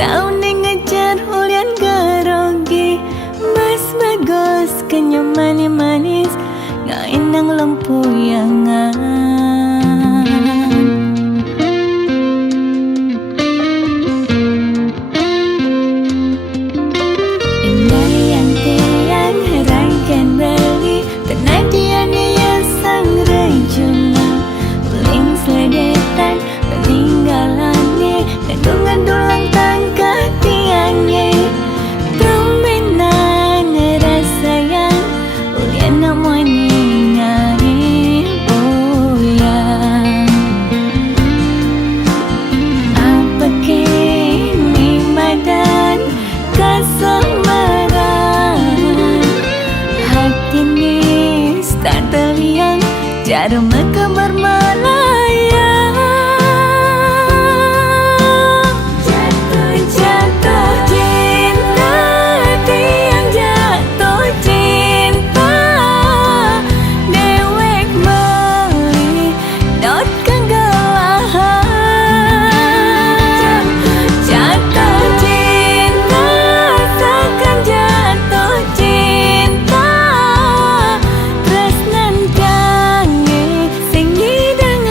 Tahu nih ngejar hulian gerogi, mas bagus kenyam manis ngainang lempuyangan. Indah yang tiang herangkan beli penadiannya yang sang rejuna uling seledetan peninggalannya kandungan dulang tangka tiangnya temenan rasa yang ulian namun ingai boyang apa kini madan kasamaran hati ini start terliang jarum kabar malaya. Jatuh cinta tiang jatuh cinta dewek beli dot kegelahan. Jatuh cinta takkan jatuh cinta tresnan kange sing hidang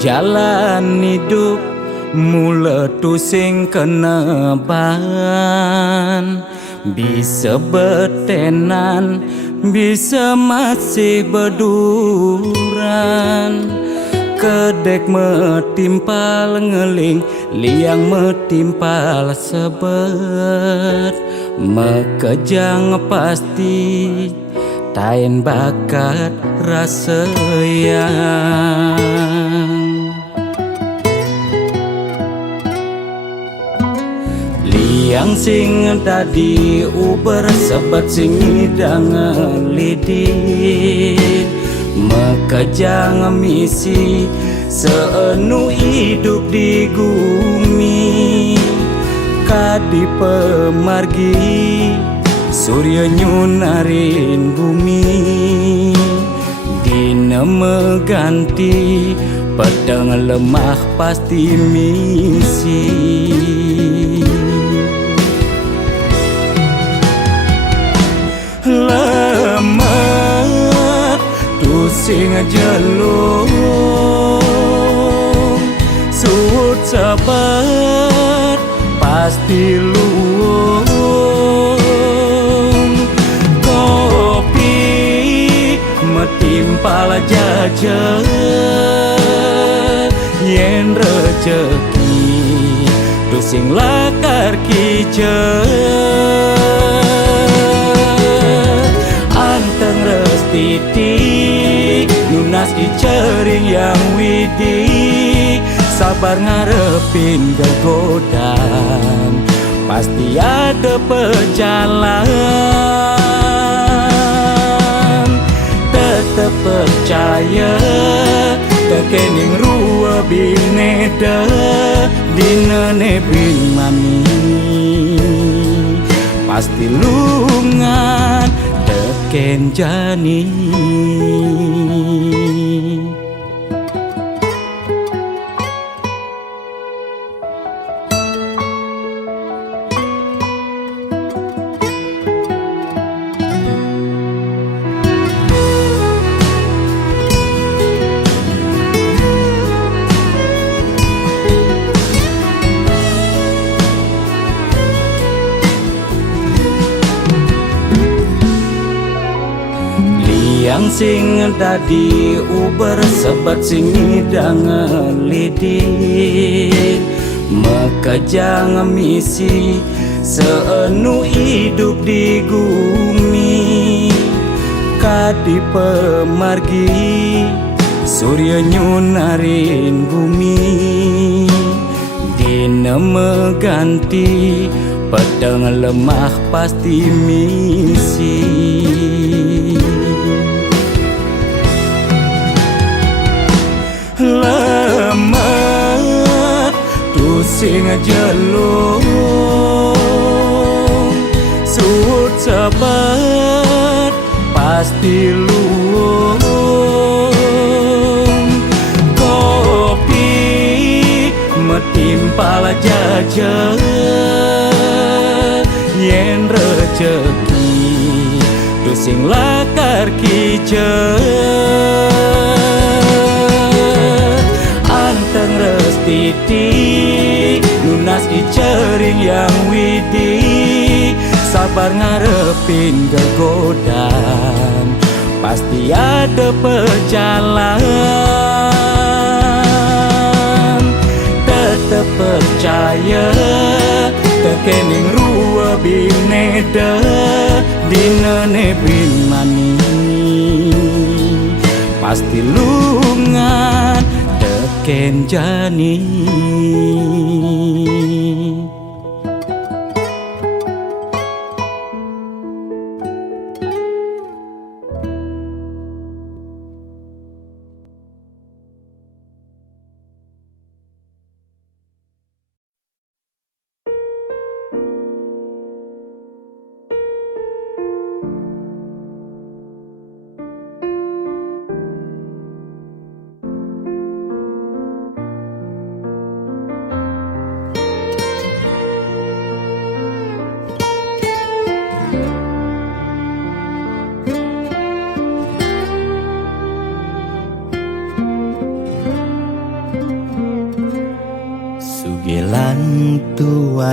jalan hidup meletu sing keneban, bisa betenan, bisa masih berduran. Kedek metimpal ngeling, liang metimpal sebet. Mekejang pasti tain bakat rasa yang liang sing tadi uber sebet sing idang lidit. Mekejang misi seenu hidup di bumi. Kadi pemargi surya nyunarin bumi. Dina meganti pedang lemah pasti misi. Lemah tu sing jelung suut sabar pasti luung. Kopi metimpal jajan yen rejeki tu sing lakar kijen. Anteng restiti nunas dicering yang widi. Sabar ngarepin gegodan pasti ada pejalan. Tetep percaya tekening rua bineda dina nebin mami. Pasti lungan teken jani. Yang sing tadi uber sebet sing idang lidit. Mekejang misi seenu hidup di bumi. Kadi pemargi surya nyunarin bumi. Dina meganti pedang lemah pasti misi. Lemah tu sing jelung suut sabar pasti luung. Kopi metimpal jajan yen rejeki tu sing lakar kijen. Anteng restiti nunas dicering yang widi. Sabar ngarepin gegodan pasti ada pejalan. Tetep percaya tekening rua bineda dina nebin mani. Pasti lungan teken jani.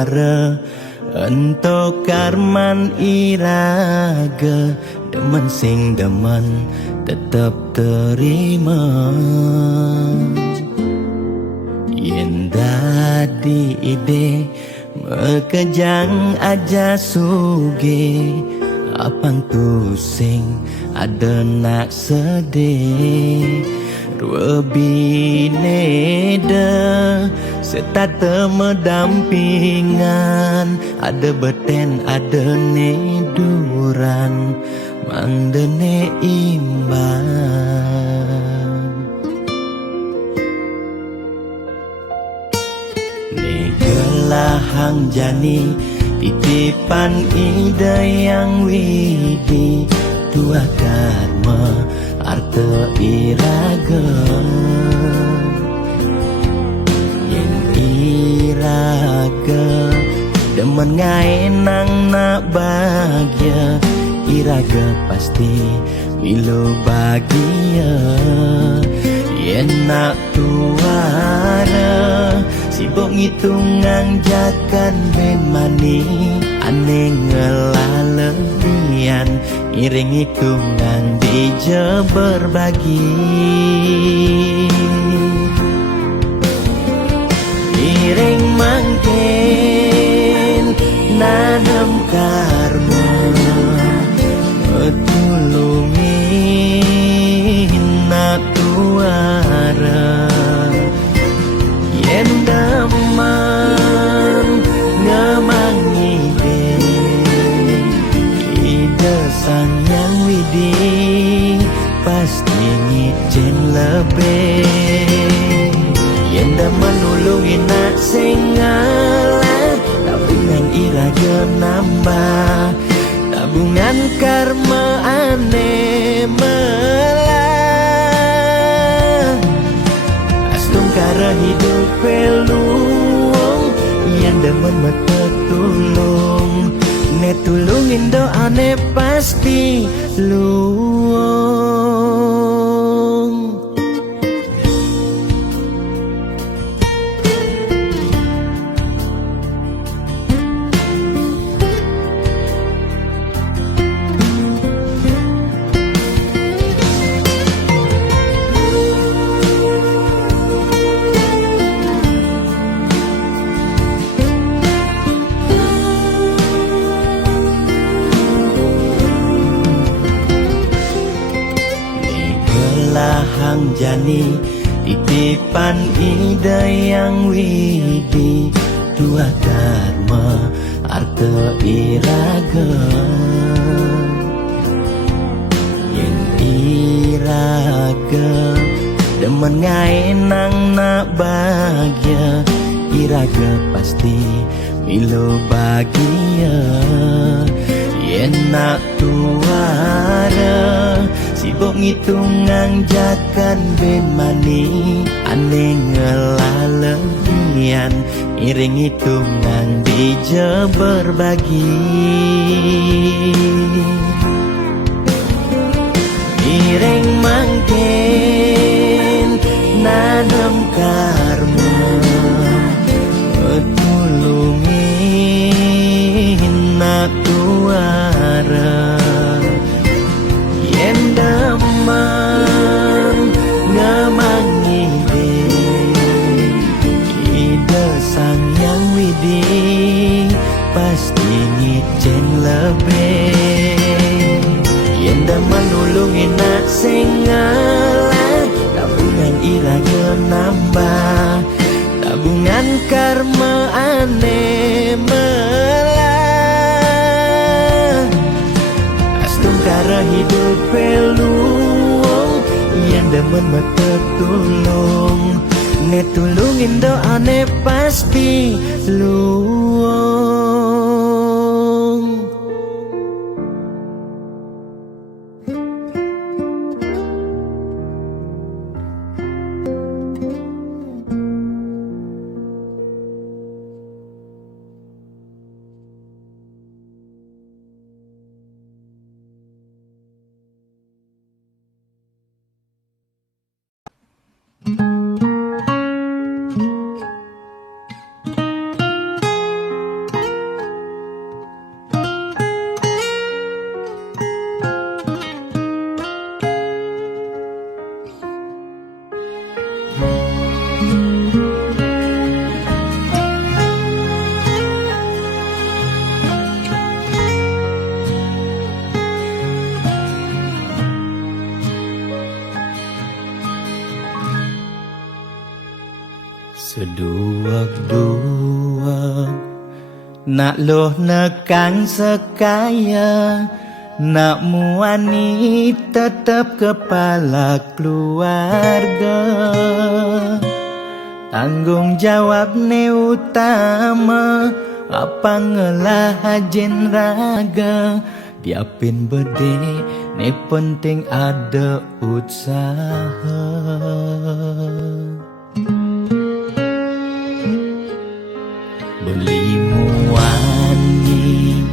tuara ento karman iraga demen sing demen tetep terima yen dadi ide mekejang aja suge apang tusing ada nak sedih dua bineda serta medampingan ada beten ada neduran mandene imbang negelahang jani titipan ide yang widi tua karma arte iraga yen iraga demen ngaenang nak bahagia iraga pasti milo bahagia yen nak tuara sibuk ngitungan jakan ben mani aneh ngelalebian iring hitungan dija berbagi iring mangkin nanam karma tulungin nak tuara yen daman ngemangi ide sang yang widi pasti ngicen lebih yen daman nulungin nak singalah tabungan iraga nambah tabungan karma aneh melah astung kara hidup peluang yang demen mata tulung ne tulungin doane pasti luang hang jani titipan ide yang widi dua karma arte iraga yen iraga demen ngaenang nak bahagia iraga pasti milo bahagia yen nak tuara sibuk ngitungan jakan ben mani aneh ngelalebian iring hitungan dija berbagi iring mangkin nanam karma tulungin nak tuara yen daman ngemangi ide sang yang widi pasti ngicen lebih yen daman nulungin nak singalah tabungan iraga nambah tabungan karma aneh melah astung kara hidup peluang yang demen mata tulung ne tulungin doane pasti luang Seduak-duak nak loh nekang sekaya, nak muani tetap kepala keluarga. Tanggung jawab ne utama, apa ngelah hajen raga. Diapin bede ne penting ada usaha. Beli muani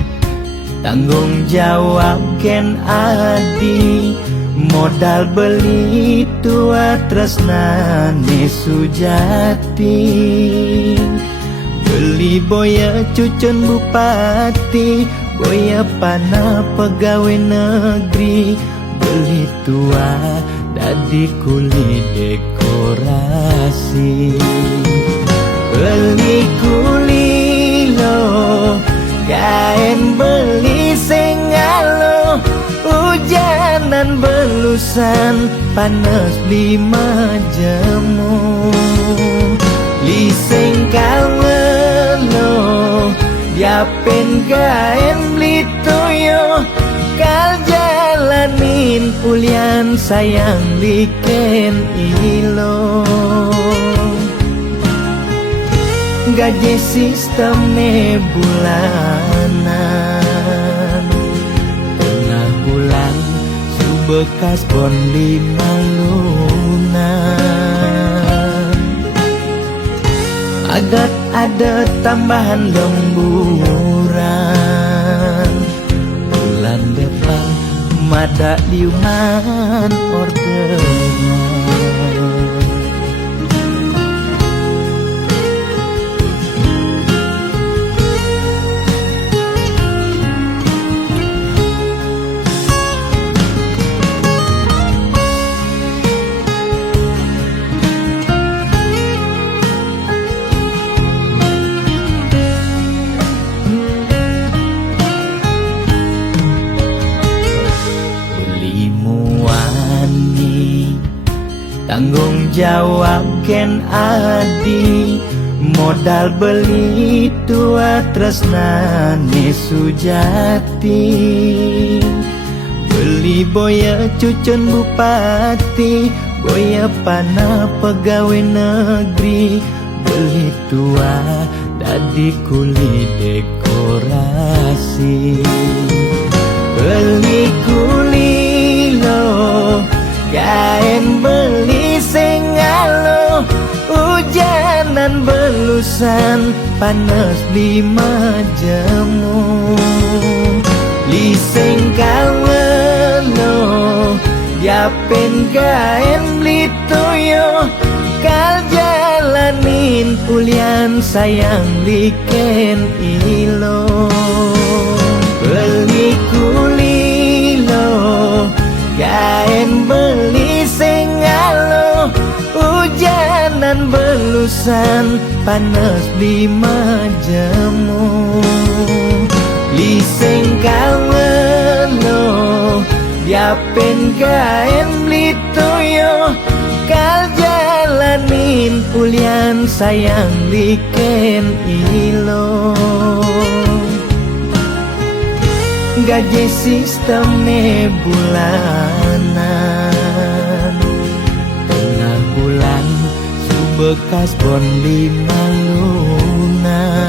tanggung jawab ken adi, modal beli tua tresnane sujati. Beli boya cucun bupati, boya pana pegawai negeri. Beli tua dadi kuli dekorasi. Beli kuli lo kain beli sengalo, hujanan belusan panas lima jemu. Liseng kalmelo diapen kain beli toyo, kal jalanin ulian sayang liken ilo. Gaji sistemnya bulanan, tengah bulan subekas bon 5 lunan. Agat ada tambahan lemburan, bulan depan mada liuman orderan. Tanggung jawab ken adi, modal beli tua tresnane sujati. Beli boya cucun bupati, boya pana pegawai negeri. Beli tua dadi kuli dekorasi. Beli kuli lo kain beli sengalo, hujanan belusan panas 5 jemu. Liseng kalmelo diapen kain beli toyo, kal jalanin ulian sayang liken ilo. Beli kuli lo kain beli sengalo, hujanan belusan panas 5 jemu. Liseng kalmelo diapen kain beli toyo, kal jalanin ulian sayang liken ilo. Gaji sistemnya bulanan, tengah bulan subekas bon 5 lunan.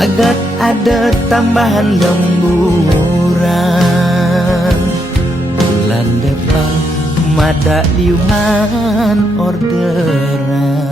Agat ada tambahan lemburan, bulan depan mada liuman orderan.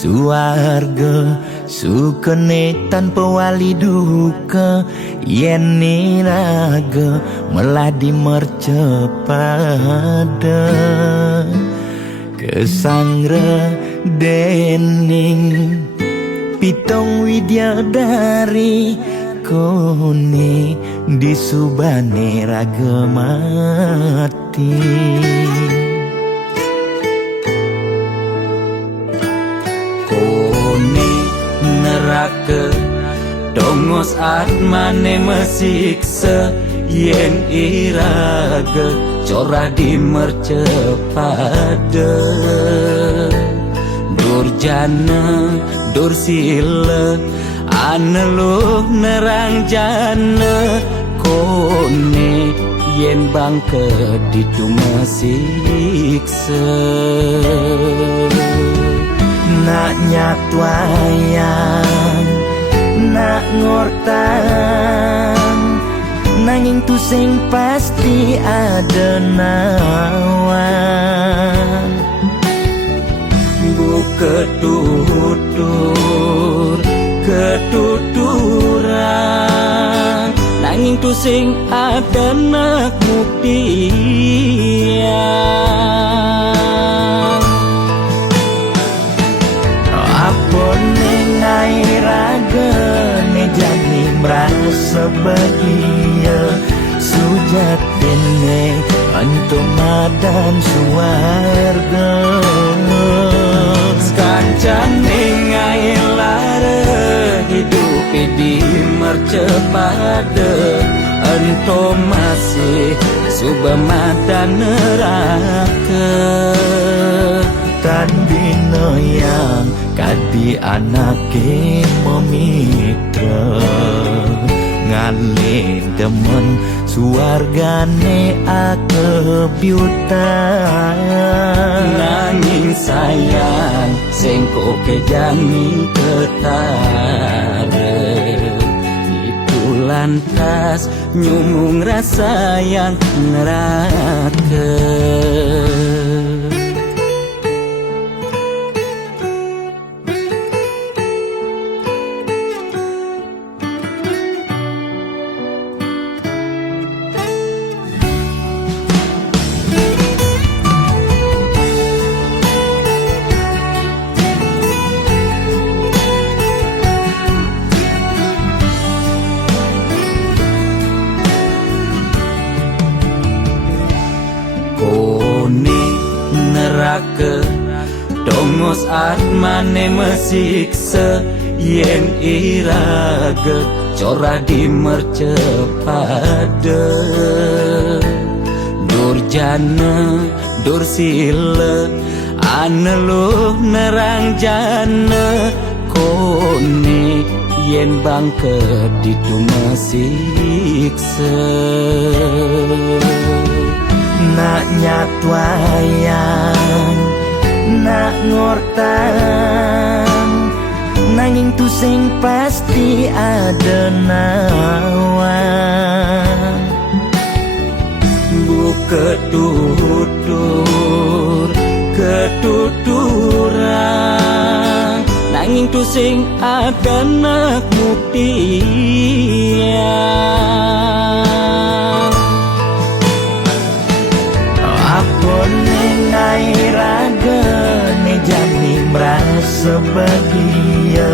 suarga sukene tanpa wali duka yen niraga meladi mercepada kesangra dening pitong widyadari kone disubane raga mati kone neraka dongos atmane mesiksa yen iraga corah di mercepada durjana dursila aneluh nerang jana kone yen bangke ditu mesiksa nak nyatwayang nak ngortang nanging tu sing pasti ada nawan buka tutur ketuturan nanging tu sing ada nak muktian apa nengai raga ne jadi merasa bahagia sujatene antum madan suarga kancan nengai lara hidup di mercepada ento masih subamata neraka tan bino yang kadi anake memitra ngale demen suargane akebyutan nanging sayang sengko kejami ketara itu lantas nyumung rasa yang neraka kone neraka dongos atmane mesiksa yen iraga corah di mercepada durjana dursila aneluh nerang jana kone yen bangke ditu mesiksa nak nyatwayang nak ngortang nanging tu sing pasti ada nawan buka tutur ketuturan nanging tu sing ada nak muktian apa nengai raga ne jadi merasa bahagia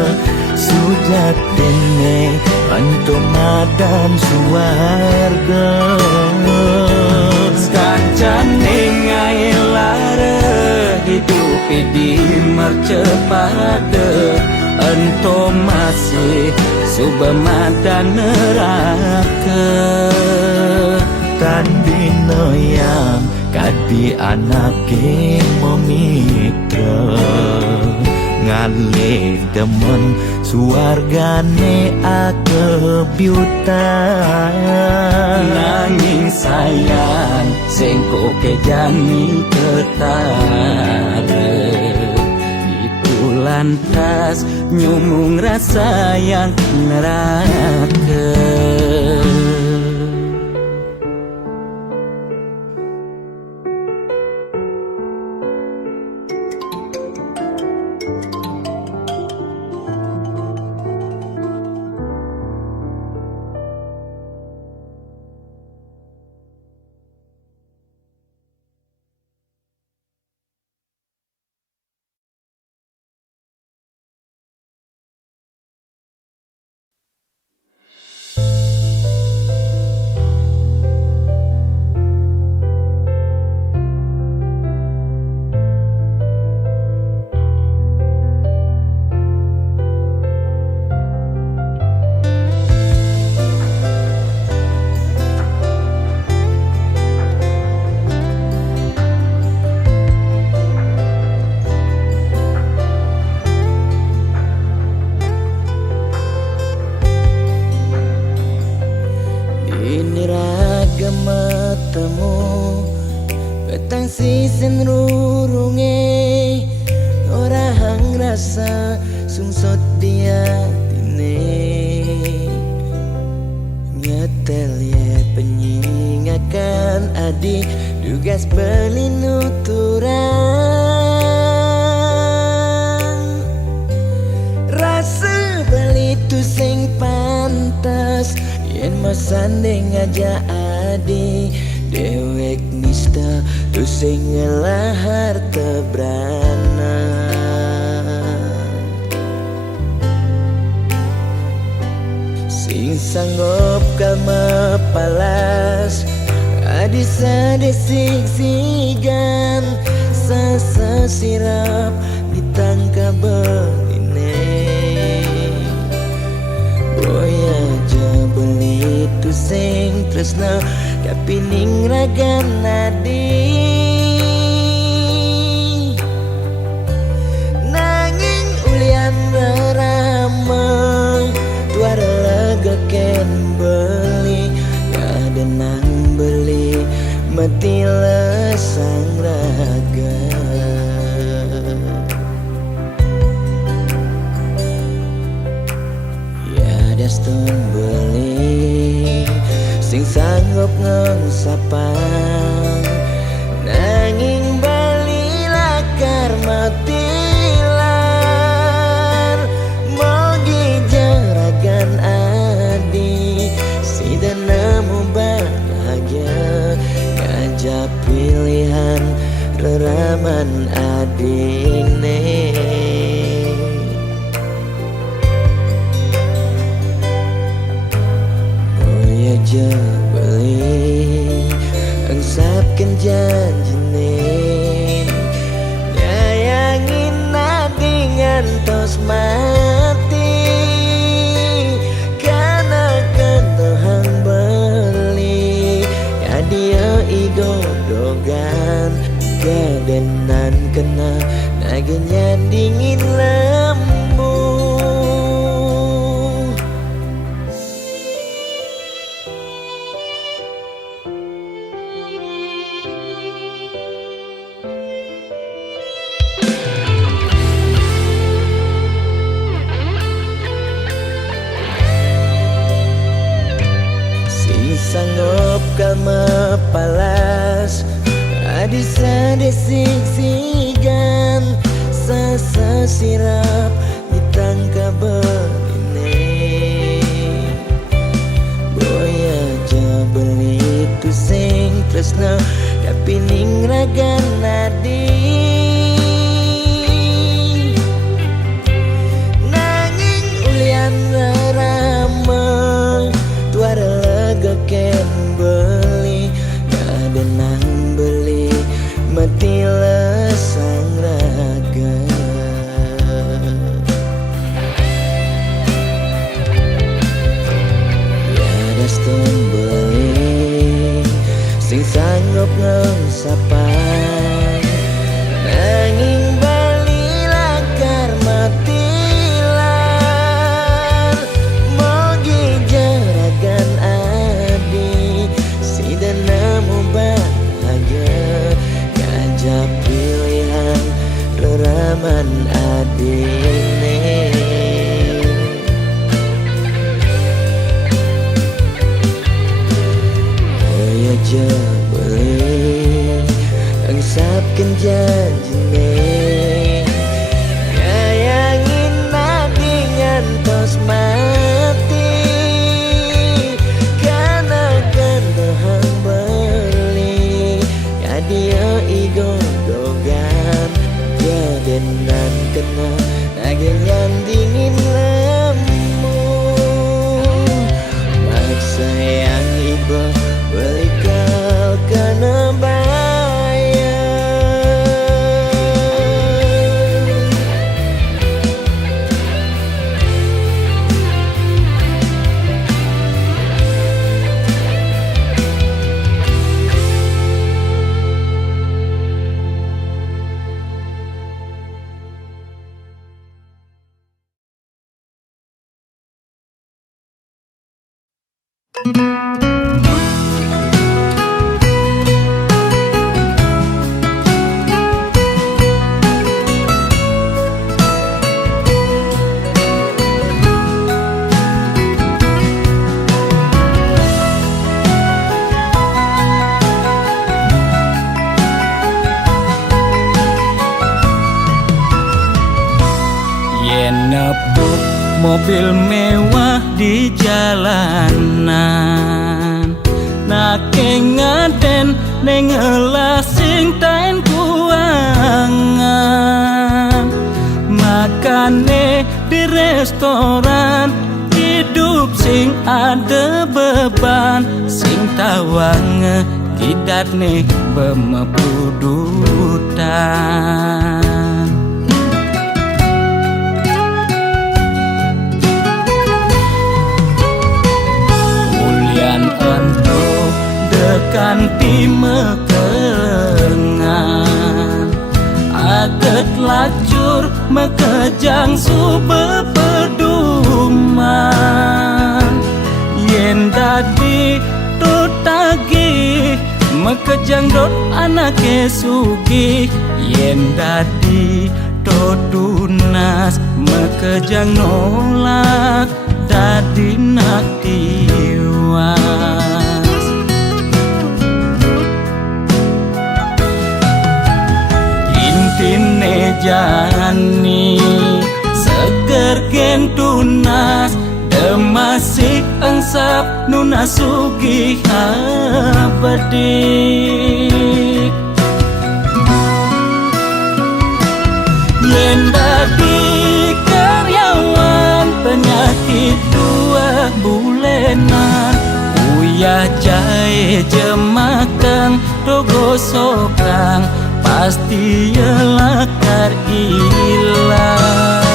sujatene antum madan suarga kancan nengai lara hidup di mercepada ento masih subamata neraka tan bino yang kadi anake memitra ngale demen suargane akebyutan nanging sayang sengko kejami ketara itu lantas nyumung rasa yang neraka sisen rurunge ora hang rasa sungsot dia tine nyetel ye penyingakan adik dugas beli nuturan rasa beli tu sing pantas yen masanding aja adi dewek nista tu sing ngelahar tebrana sing sanggup kalma palas adi sadesik sigan sasa sirap ditangka beline boya aja beli tu sing tresna kapining ragan nadi nanging ulian beramang tuara lega ken beli ada nang beli mati lesang raga ya daston beli sing sanggup ngengsapang nanging bali lakar matilar mogi jaragan adi si nemu bahagia ngajak pilihan reraman adine aja beli engsapkan janjinin nyayangin nadi ngantos mati karena kentuhan beli ya dia igodogan kedenan kena nagenya dingin lembu sanggup kalma palas adi sadesik sigan sasa sirap ditangka beline boya aja beli tu sing tresna kapining ragan nadi nanging ulian ramah tuara ken beli ada nang beli mati lesang raga ya daston beli sing sanggup ngengsapang nanging bali lakar matilan mogi jaragan dan nemu bahagia ngajak pilihan reraman adine oh aja beli engsapkan janjine nyayangin nadi ngantos mati dia igodogan kedenan kena nagenyan dingin lemu maksa yang iba belikal kena bayar Yen nepuk mobil mewah di jalanan, nake ngaden neng sing tain kuangan. Makane di restoran, hidup sing ada beban, sing tawang kidat nih bemepudutan. Ulian ento dekan timekengan, aget lacur mekejang sube peduman. Yen dadi tutagi mekejang dot anake sugih. Yen dadi tunas mekejang nolak dadi nak tiwas. Intine jani seger gen tunas, demasik angsap nuna sugih abadik. Yen dadi karyawan penyakit 2 bulenan, uyah jahe jemakang dogo sokang, pasti lakar ilang.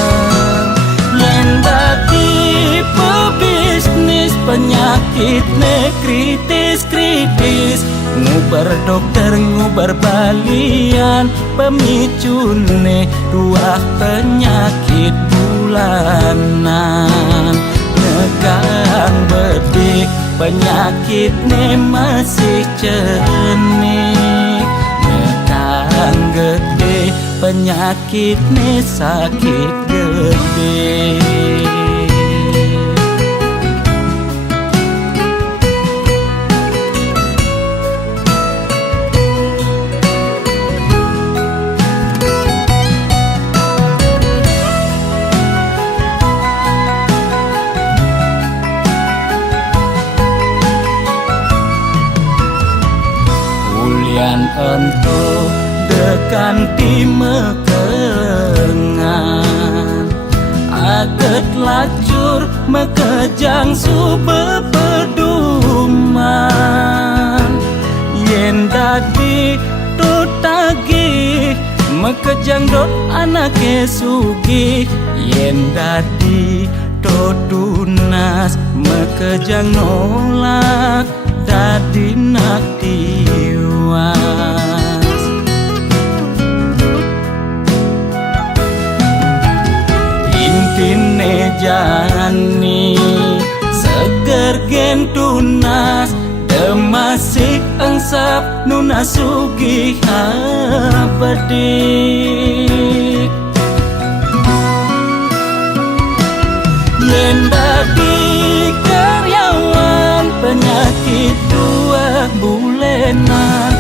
Yen dadi pebisnis penyakit ne kritis-kritis, ngubar dokter ngubar balian, pemicune 2 penyakit bulanan. Nekang bedik penyakit ne masih cenik, nekang gede penyakit ne sakit gede. Ento dekan timekengan, aget lacur mekejang sube peduman. Yen dadi tutagi mekejang dot anake sugih. Yen dadi tunas mekejang nolak dadi nak tiwas. Intine jani seger gen tunas, demasik angsap nuna sugih abadik. Yen dadi karyawan penyakit 2 bulenan,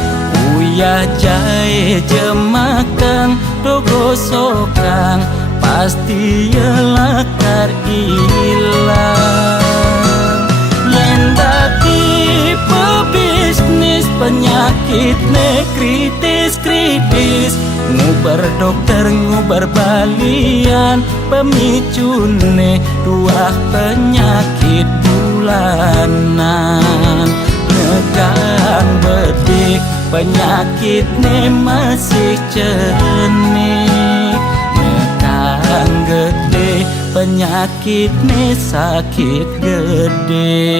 uyah jahe jemakang dogo sokang, pasti lakar ilang. Yen dadi pebisnis penyakit ne kritis-kritis, ngubar dokter ngubar balian, pemicune 2 penyakit bulanan. Nekang bedik penyakit ne masih cenik, nekang gede penyakit ne sakit gede.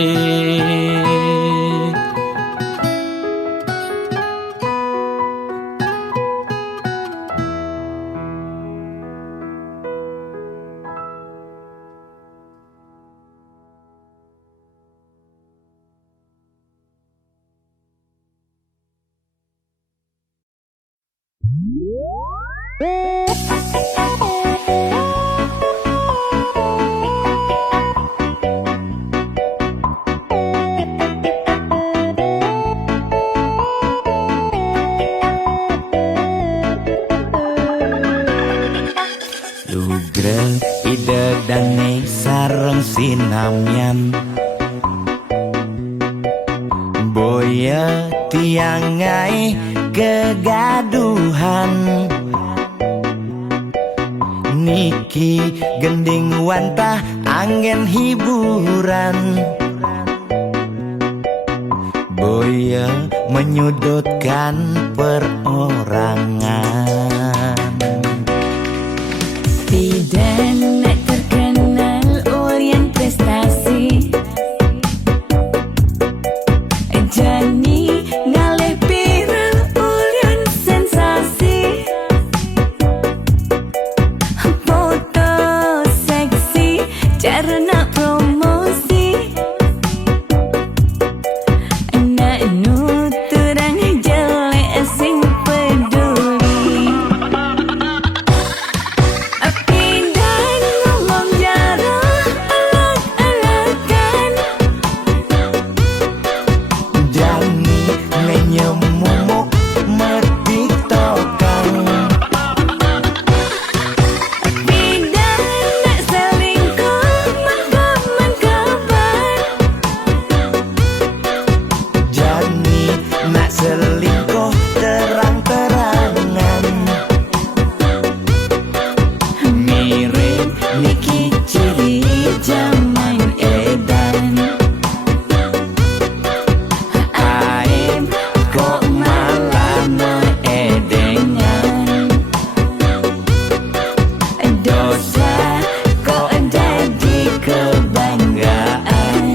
idedane sareng sinamyan boya tiangai kegaduhan niki gending wantah angin hiburan boya menyudutkan perorangan. Bidan nak terkenal Orient prestasi Jani ngalih viral Orient sensasi foto seksi cara nak promosi nak nuturang jelek sing peduli pindah ngomong jarang alak-alakan Jani menyemumuk mertiktokan pindah nak selingkuh makaman kabar Jani nak selingkuh terang-terangan mirip Niki ciri zaman edan Aim kok malah edengan dosa kok jadi kebanggaan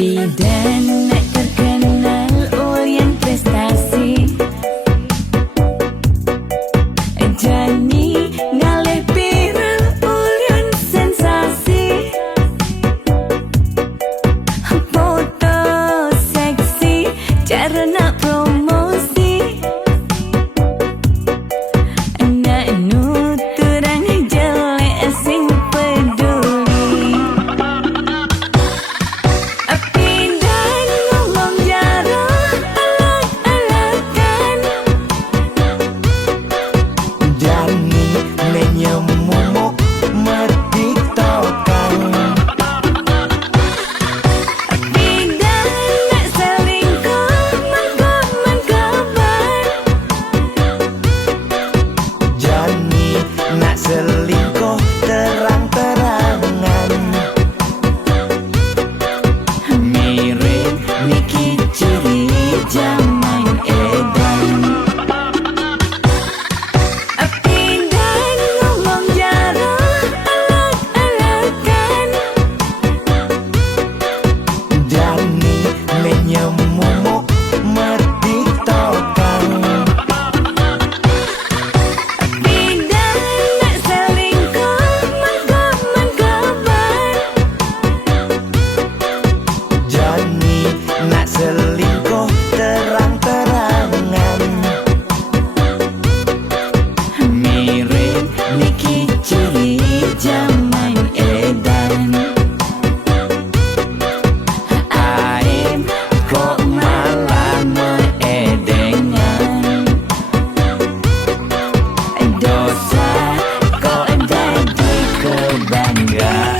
Bidan nak terkenal Orient prestasi Jani ngalih viral Orient sensasi foto seksi cara nak promosi nak nuturang jelek sing peduli pindah ngomong jarang alak-alakan Jani menyemumuk mertiktokan pindah nak selingkuh makaman kabar Jani nak selingkuh terang-terangan mirip Niki ciri zaman edan pindah ngomong jarang alak-alakan Jani menyemumuk mertiktokan pindah nak selingkuh makaman kabar Jani nak selingkuh terang-terangan mirip Niki ciri zaman edan Aim kok malah edengan dosa kok jadi kebanggaan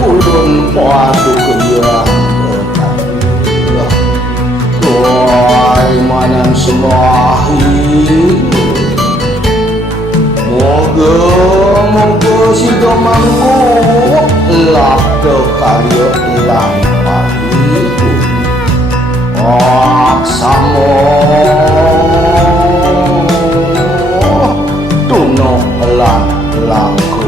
ulun padu kerja Tuai semahi moga si domangku labda karya lampahi aksamo tuno lan langku.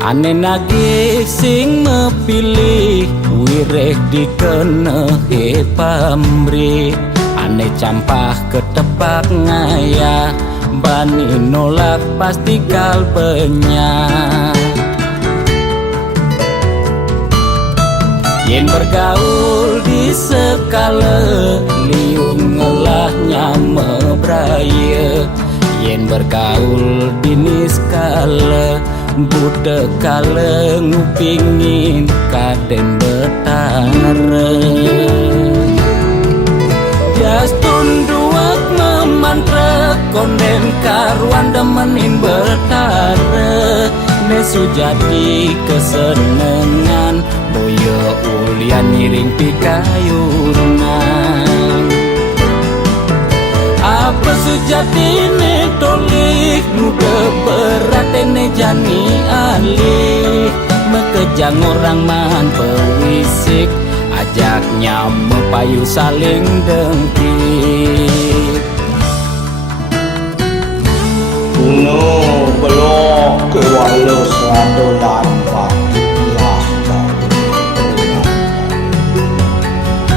Ane nagih sing mepilih wireh dikenehe pamrih. Ane campah ketepak ngaya bani nolak pasti kalbenya. Yen bergaul di sekala liung ngelahnya mebraya. Yen bergaul di niskala budak kala ngupingin kaden betara. Jastun duak memantra konden karuan demenin betara. Nesu jadi kesenengan boyo ulian miring pikayunan. Apa sejati ne tolik muda berat ne jani alih. Mekejang orang man pewisik ajaknya mepayu saling dengki. No belok ke walus rado lampak lahkan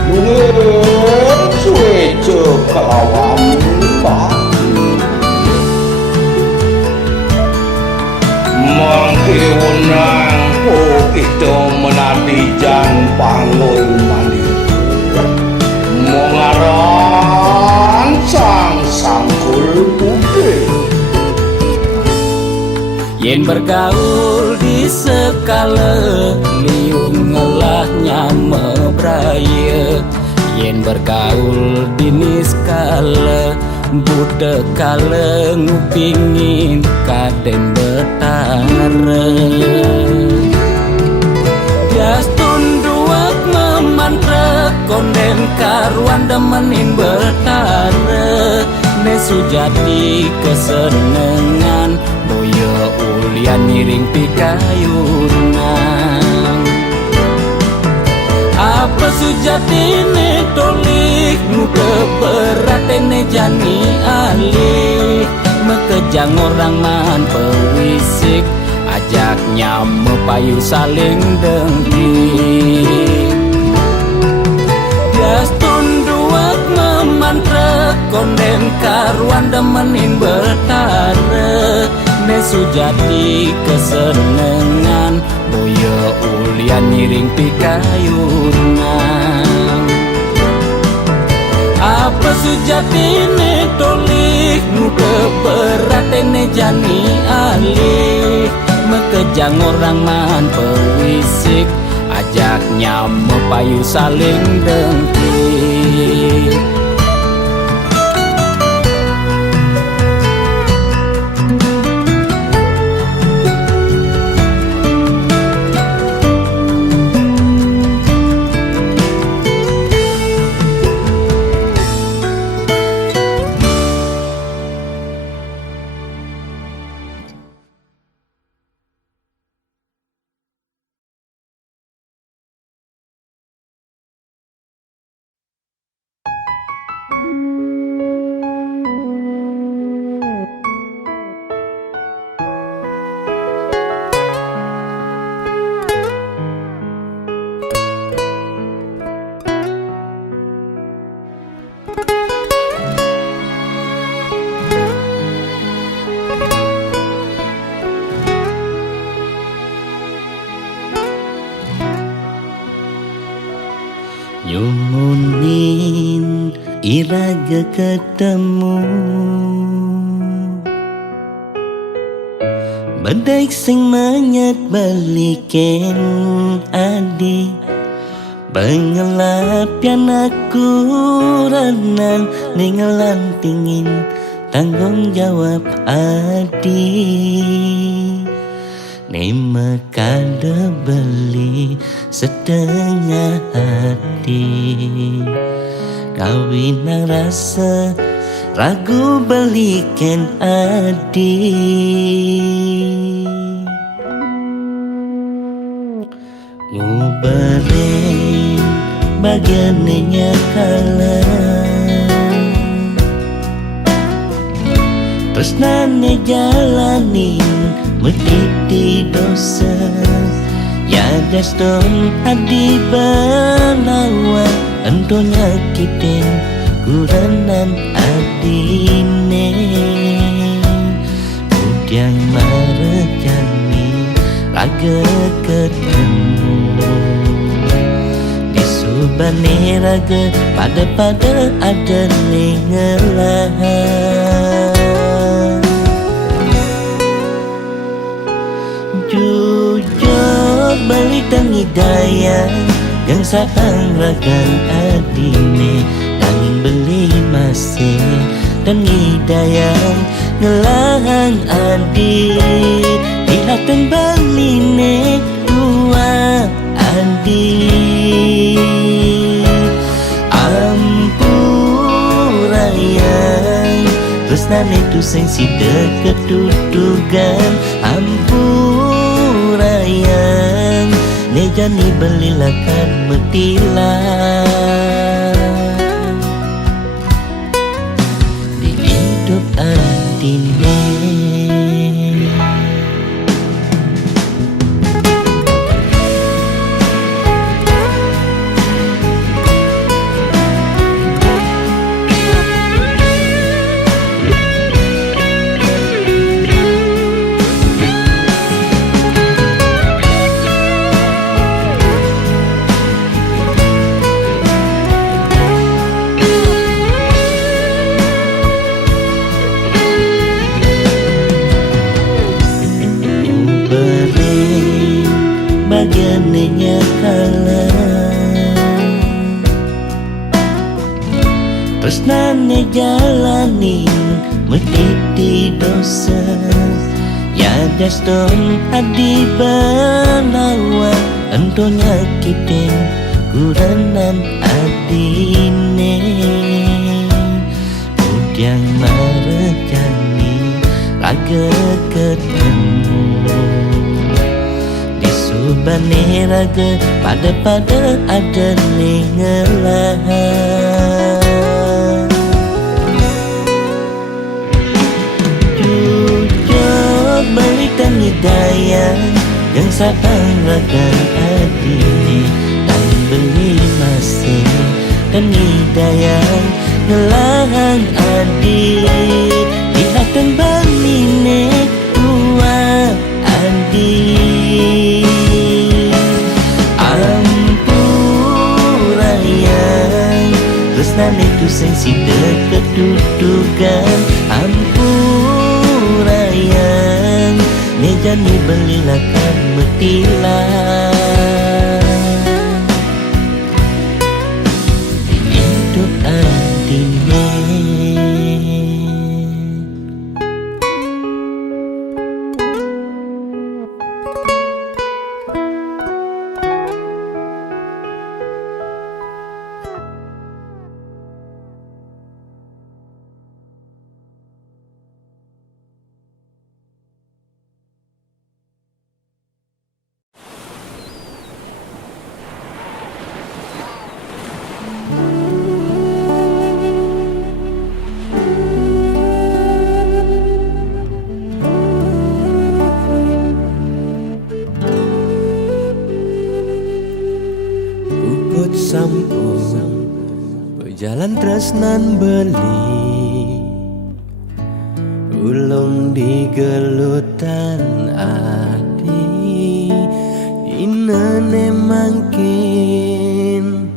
mungkin suwe kelawam baki mangke wenang itu menanti jan panggul mandi mengaran sang sangkul putih. Yen bergaul di sekala liung ngelahnya mebraya. Yen bergaul di niskala budak kala ngupingin kaden betara. Jastun duak memantra konden karuan demenin betara. Nesu jadi kesenengan boyo ulian miring pikayunan. Apa sejati ne tolik muda berat ne jani alih. Mekejang orang man pewisik ajaknya mepayu saling dengki. Jastun duak memantra konden karuan demenin betara. Nesu jadi kesenengan boyo ulian miring pikayunan. Apa sejati ne tolik muda berat ne jani alih. Mekejang orang man pewisik ajaknya mepayu saling dengki. Nyumunin iraga ketemu badai sing manyat balikin adi Pengelapian aku renang Ningelan pingin tanggung jawab adi Nema kada beli setengah hati. Kawin nang rasa ragu balikan adi. Ngubarin bagiannya kalah, tresnane jalanin mediti dosa. Ya deston adi banawa ento nyakitin kuranan adine. Udyang marejani raga ketemu di subane raga pada ada nengelahan. Jujur balik dan hidayah yang sabang ragan adine nanging beli masih dan hidayah ngelahang adi. Dihatan baline dua adi. Ampurayang tresnane tu sing sida ketutugan. Ampurayang nejani belilakan metilah di hidup adine. Bagiannya kalah, tresnane jalanin mediti dosa. Ya deston adi banawa ento nyakitin kuranan adine. Udyang marejani raga ketemu subane raga pada ada nengelahan. Jujur balik dan hidayah yang sabang ragan adine dan beli masih dan hidayah ngelahang adi. Dihatan baline dua adi. Ampurayang tresnane tu sing sida ketutugan. Ampurayang nejani belilakan metilah di hidup adine. Sampung berjalan tresnan beli ulung di gelutan adi. Inane mangkin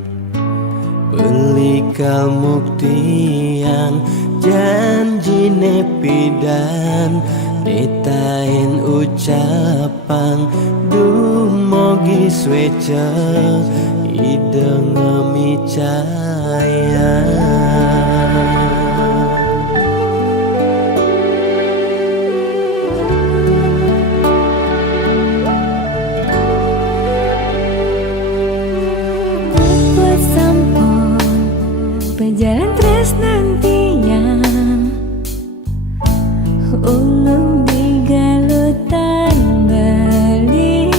beli kamu tiang janji nepidan nitain ucapan dumogi sweca ideng micaya. Pejalan tresnantian ulung di galutan Bali,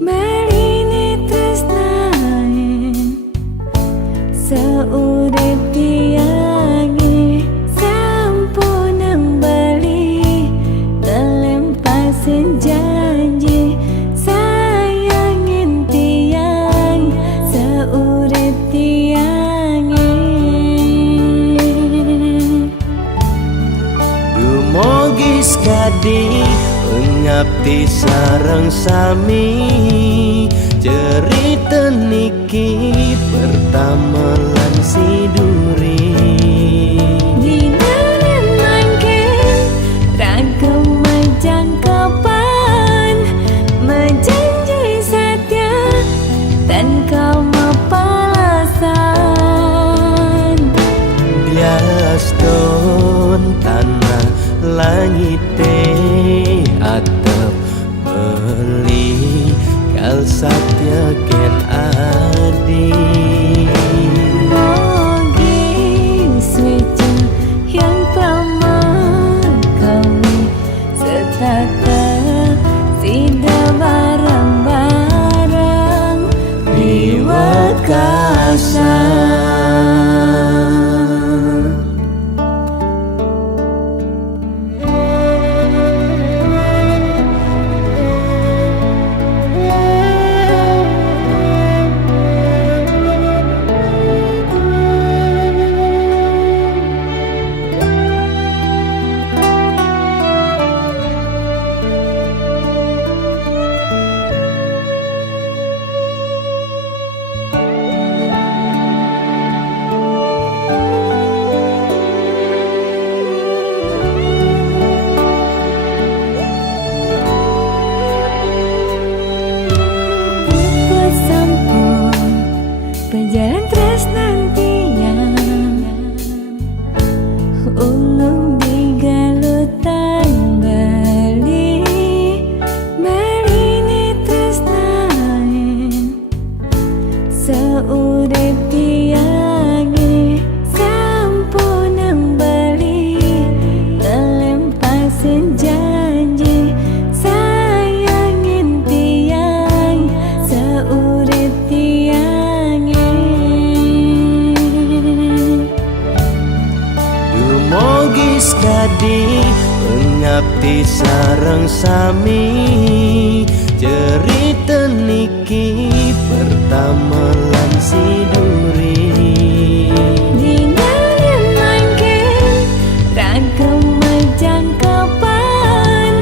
Bali ni tresnain saurip tiangi sampunang Bali, ngelempasin janji sayangin tiang saurip tiangi. Dumogis kadi ngabdi sareng sami, cerita niki pertama lan siduri. Dinalen mangken ragam majangkapan, menjanji setia dan kau mapalasan. Biaston tanah langit atap beli kal satya ken adi. Mogis weja yang pramakawi setata sida barang-barang Diwakasa. Pejalan tresnantian ulung di galutan Bali, Bali ni tresnain saurip tiangi sampunang Bali, ngelempasin janji sayangin tiang saurip tiangi. Dumogis kadi ngabdi sareng sami, cerita niki pertama lan siduri. Dinalen mangken ragam majangkapan,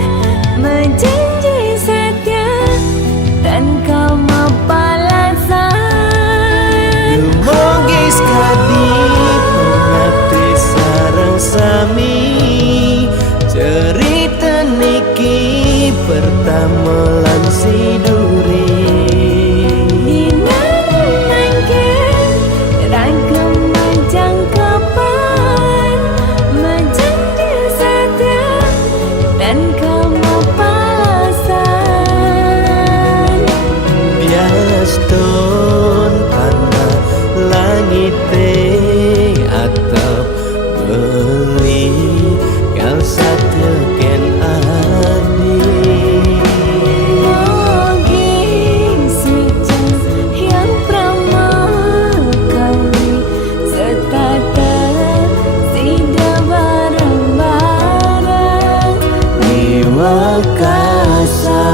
menjanji setia dan kau mapalasan. Dumogis kadi ngabdi sareng sami, cerita niki pertama lan siduri. Dinalen mangken ragam majangkapan, menjanji setia dan kau mapalasan. Biaston tanah langit atap beli kal satya ken adi. Mogis weja yang pramakawi setata sida barang-barang Diwakasa.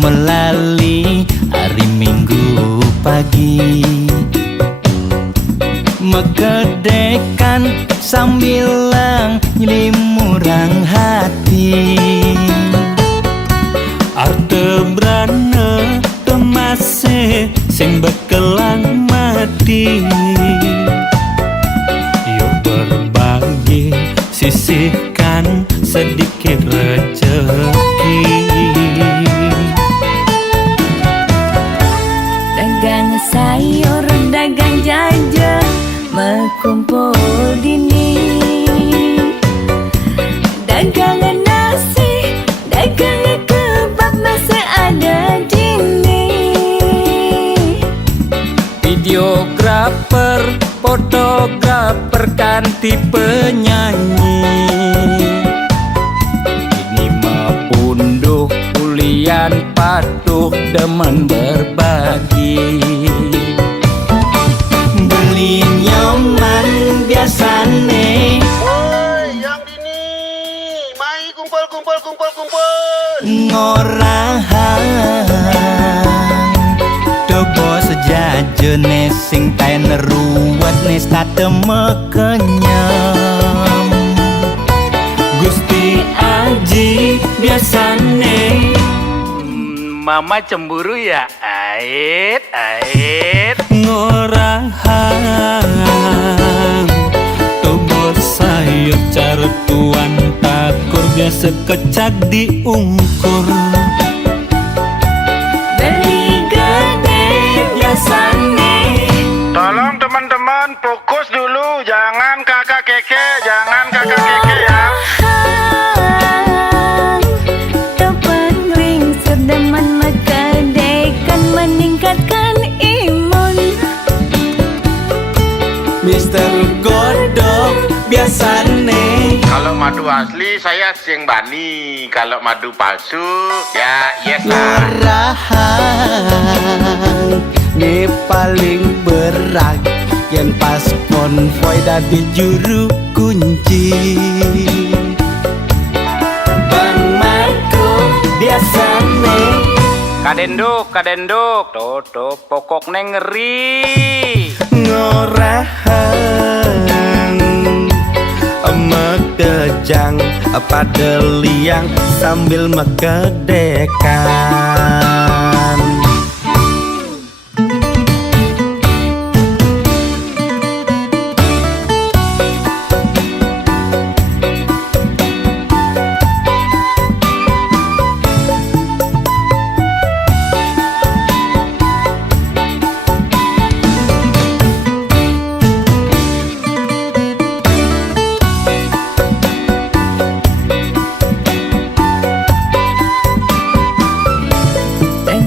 melalui hari Minggu pagi. Mekedekan sambil nyelimurang hati. Artebrana temase sing bekelang mati. Yuk berbagi, sisihkan sedikit rezeki. Dagang sayur, dagang jajan, berkumpul dini. Dagangan nasi, dagangan kebab masih ada dini. Videografer, fotografer ganti penyanyi. Ini mepunduh kulian patuh demen berbagi. Beli nyaman biasane Woi, yang dini, mai kumpul. ngorahang Dobo sejajene sing taen ruwet nes tateme kenyam. Gusti Aji biasane Mama cemburu ya, ait. ngorahang Tobo sayur caretuan takur biasa kecak diungkur. Beli gede biasane. Tolong teman-teman fokus dulu, jangan kakak keke ya. Dapat ring sedeman mekedekan meningkatkan imun. Mister Godok biasane Kalau madu asli saya sing bani, kalau madu palsu ya yes lah. ngorahang Ini paling berat yang pas konvoy dadi juru kunci. Bang Marco biasane Kadenduk, tuh pokok neng ngeri. ngorahang Mekejang pada liang sambil mekedekan.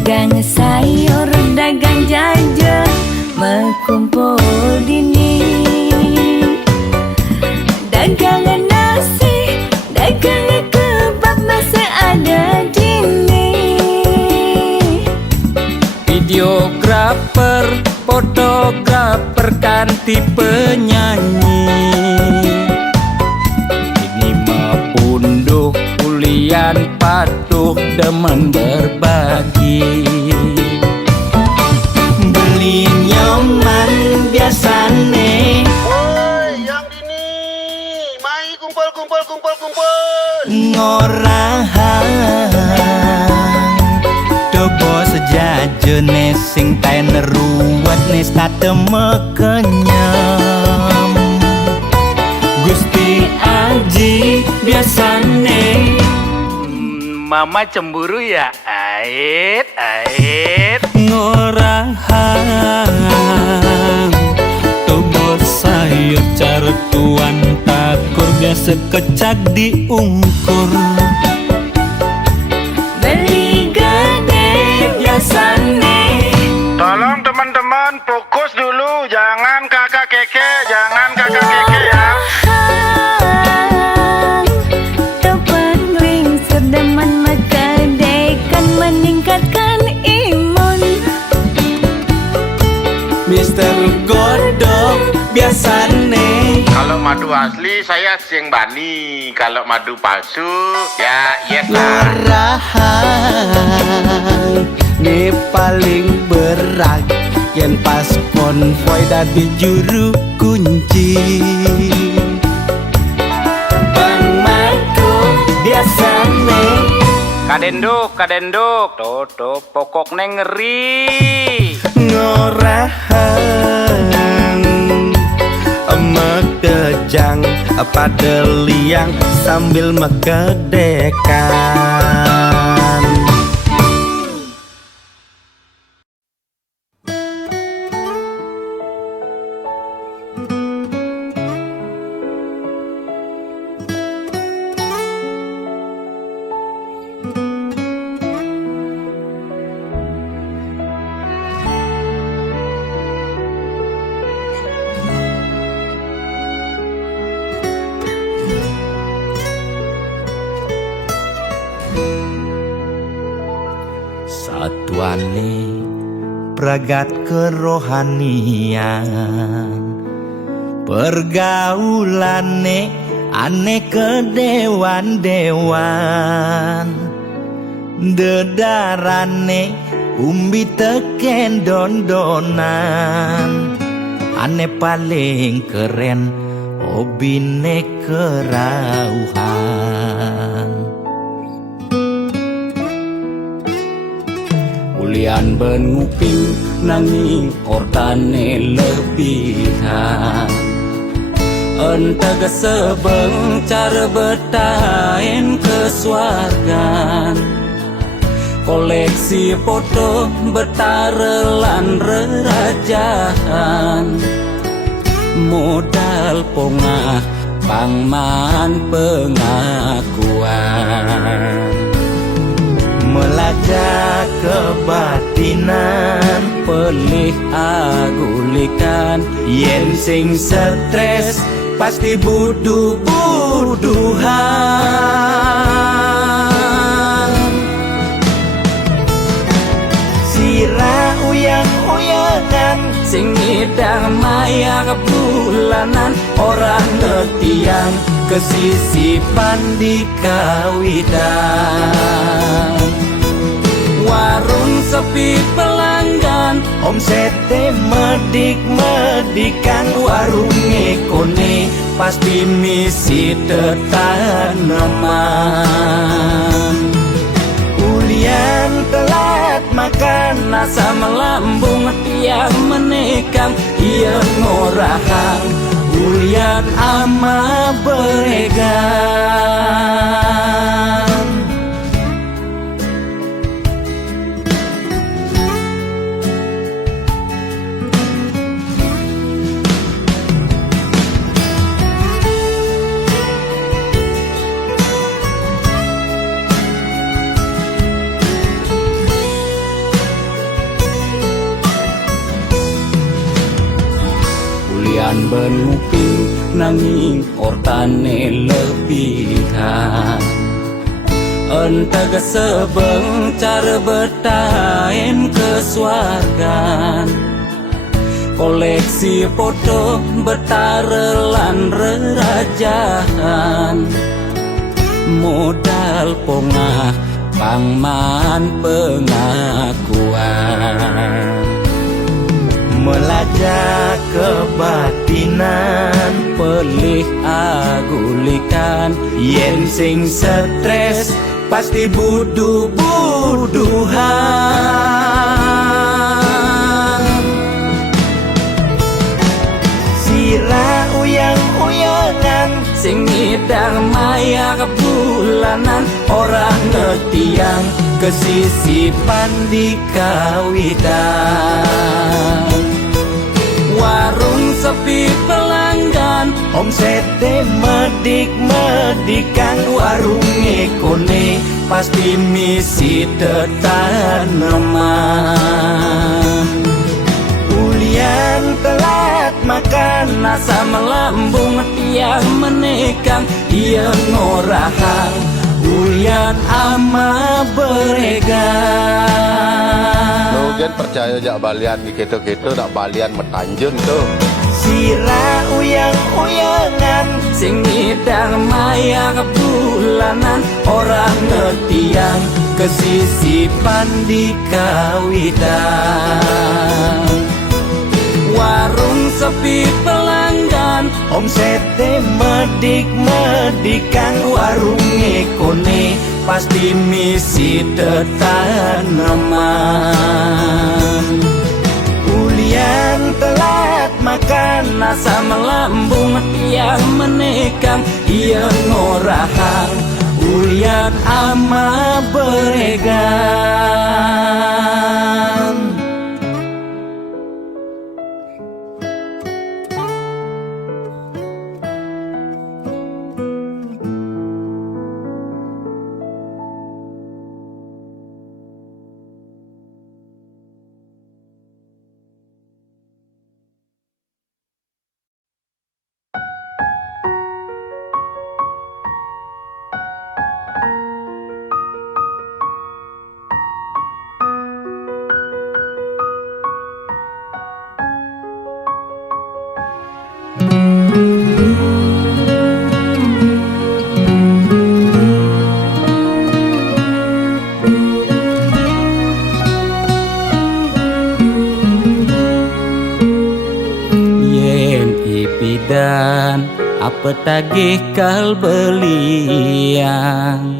Dagang sayur, dagang jajan, berkumpul dini. Dagangan nasi, dagangan kebab masih ada dini. Videografer, fotografer ganti penyanyi. Ini mepunduh kulian patuh demen berbagi. Beli nyaman biasane Woi, yang dini, mai kumpul. ngorahang Dobo sejajene sing taen ruwet nes tateme kenyam. Gusti Aji biasane Mama cemburu ya, ait. ngorahang Tobo sayur caretuan takur biasa kecak diungkur. Beli gede biasane. Tolong teman-teman fokus dulu, jangan kakak keke ya. Dapat ring sedeman mekedekan meningkatkan imun. Mister Godok biasane Kalau madu Asli saya Sieng Bani. Kalau madu palsu, ya yes lah. Ngerahan ne paling berat yen pas konvoy dadi juru kunci. Bang Marco biasane kadenduk, toto pokok neng ngeri. ngorahan mekejang pada liang sambil mekedekan. Satuane pragat kerohanian, pergaulane aneh kedewan-dewan, dedarane umbi teken dondonan, aneh paling keren hobine kerauhan. Ulian ben nguping nanging ortane lebihan, entega sebeng cara betain kesuargan, koleksi foto betarelan rerajahan, modal pongah pangman pengakuan. Melacak kebatinan, pelih agulikan, yen sing stres pasti buduh-buduhan. Sirah uyang-uyangan, sing ngidang maya kebulanan, orang ngetiang kesisipan di kawitan. Warung sepi pelanggan, omsete medik-medikan, warung ekone pasti misi tetaneman. Ulian telat makan, nasa melambung tiang menekang, ia ngorahang ulian ama beregan. Ulian benuping nanging ortane lebihan, entega sebeng cara betain kesuargan, koleksi foto betarelan rerajahan, modal pongah pangman pengakuan. Melacak kebatinan, pelih agulikan, yen sing stres pasti buduh-buduhan. Sirah uyang-uyangan, sing ngidang maya kebulanan, orang ngetiang kesisipan di kawitan. Warung sepi pelanggan, omsete medik-medikan, warung ekone pasti misi tetaneman. Ulian telat makan, nasa melambung tiang menekang, ia ngorahang ulian ama beregan. Lo kan percaya jak balian di keto-keto nak balian metanjun tuh. Sira uyang-uyangan Sing ngidang maya bulanan orang ngetiang kesisipan di kawitan. Warung sepi pelanggan, omsete medik-medikan warung ngekone pasti misi tetaneman. Ulian telat makan Nasa melambung yang menekang ia ngorahang ulian ama beregan. Dan apa tagih kal belian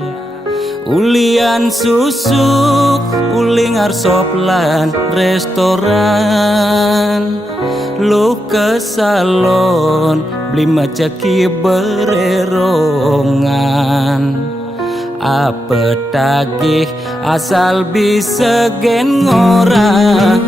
ulian susuk uling arsoplan restoran lu ke salon beli macaki bererongan apa tagih asal bisa gen ngorang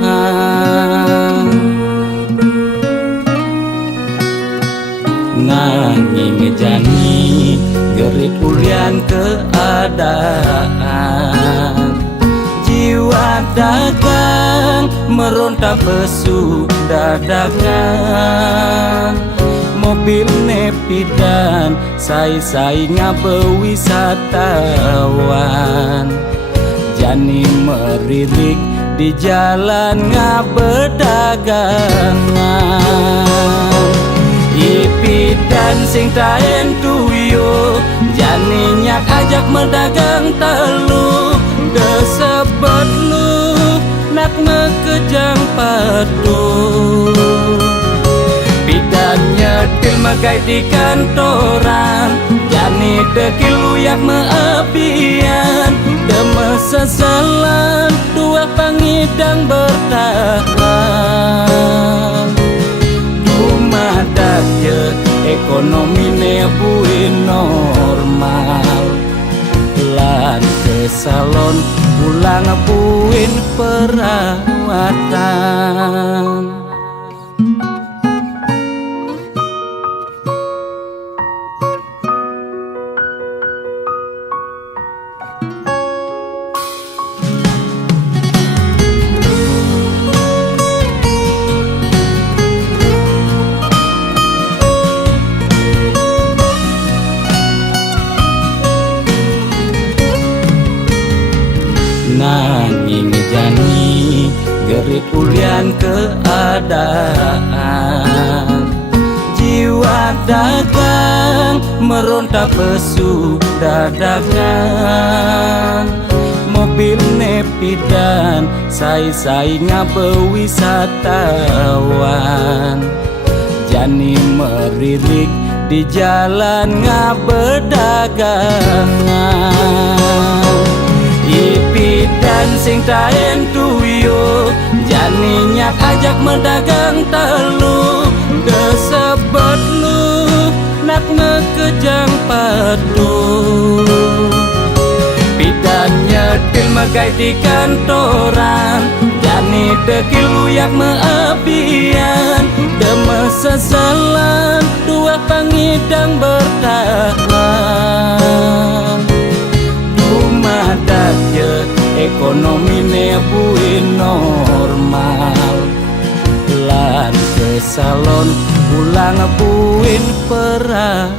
nanging jani gerik ulian keadaan jiwa dagang meronta pesu dadakan mobil nepidan sai-sai ngabe wisatawan jani meririk di jalan ngabe dagangan Ipi dan sing taen tuyo janinya ajak mendagang telu desebet lu nak mekejang padu bidannya til magai di kantoran jani dekil uyak meapian deme sesalan dua pangidang bertahan Madaknya ekonomi nebuin normal lan ke salon pulang buin perawatan. Nanging jani gerik ulian keadaan jiwa dagang meronta pesu dadakan mobil nepidan sai-sai ngabe wisatawan jani meririk di jalan ngabe dagangan Ipi dan sing taen tuyo janinya ajak mendagang telu desebet lu nak ngekejang padu bidannya til magai di kantoran jani dekil uyak meapian deme sesalan dua pangidang bertahan Madaknya ekonomi nebuin normal lan ke salon pulang buin perawatan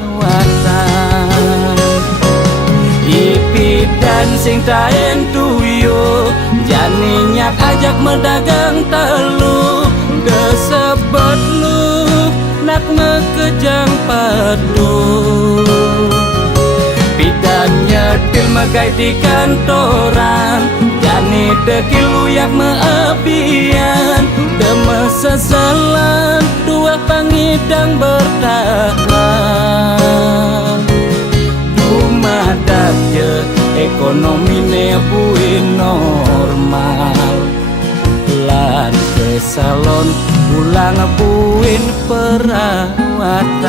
Ipi dan sing taen tuyo janinya ajak mendagang telu desebet lu luyak mekejang padu Bidanya til megai di kantoran Jani deki luyak meabian Dema sesalan dua pangidang bertahan Rumah daje ekonomi ne bui normal Lan ke salon pulang buin perawatan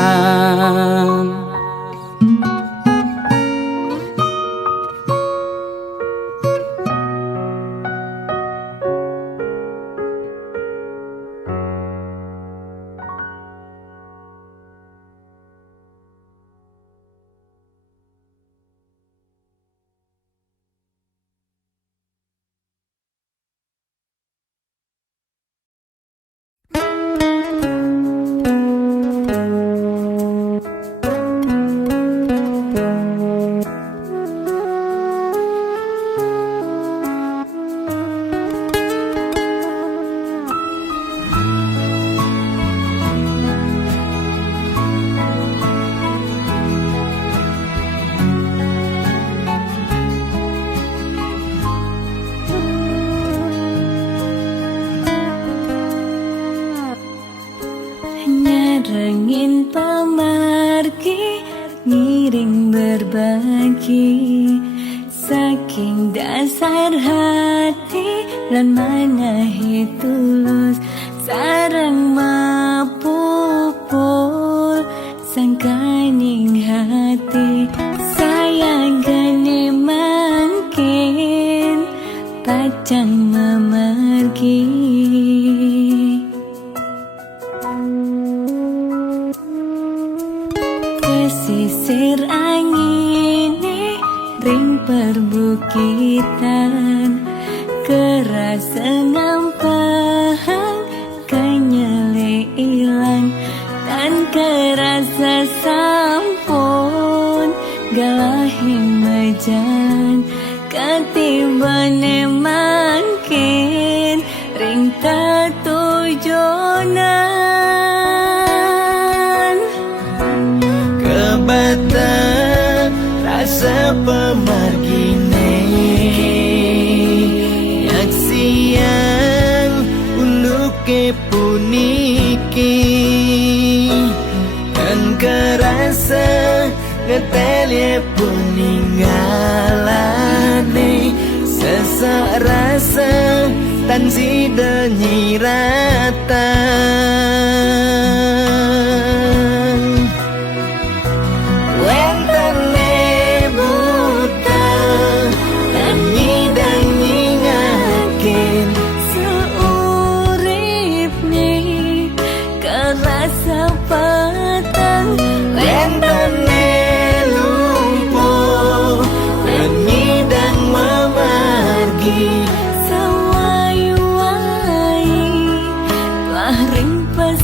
Nyarengin pemargi ngiring berbagi saking dasar hati lan manahi tulus sareng mapupul sangkaning hati sayang gane mangkin pacang memargi Pesisir angin ring perbukitan kerasa ngampang kenyele ilang dan kerasa sampun galahing mejan ketibane mangkin ring tatujonan Kebata rasa pemargine Yaksian uluke puniki Dan kerasa ngetelye puninggalane Sesak rasa tan sida nyiratan Wentene buta dan nyidang nyingakin seurip nih kerasa petang Wentene lumpuh dan nyidang memargi sawai-wai telah ring pas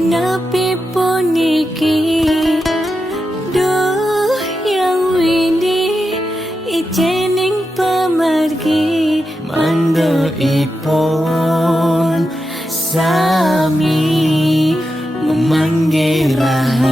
nepi puniki. Duh yang widi ijening pemargi Mandhaipun sami memanggih rahayu